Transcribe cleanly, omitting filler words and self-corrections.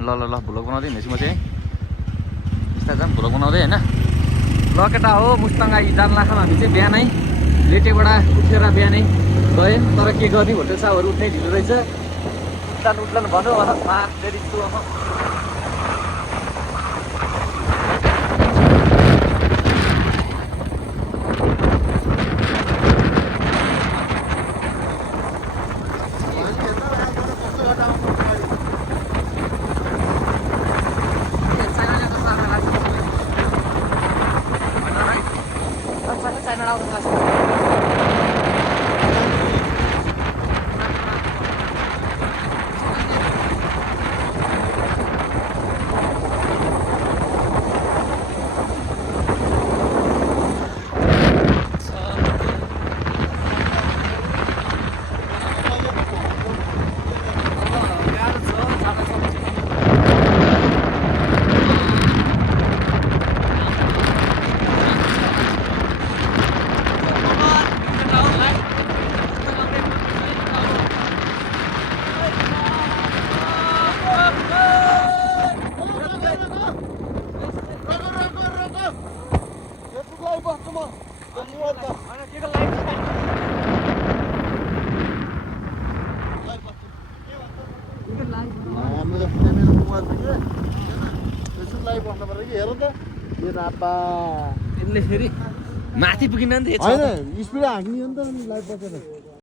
ल ल ल भ्लग बनाउँदै हिँडेछु म चाहिँ बिस्तारै जाऊँ भ्लग बनाउँदै होइन। ल केटा हो मुस्ताङ आई जान लाग्छौँ हामी चाहिँ बिहानै लेटेबाट उठेर बिहानै गएँ तर के गर्ने भोटे साहबहरू उठ्नै ढिलो रहेछ उठ्लान भन्यो फेरि छु अब माथि पुगिन नि त होइन स्पिड हाँक्ने हो नि त लाइभ बसेर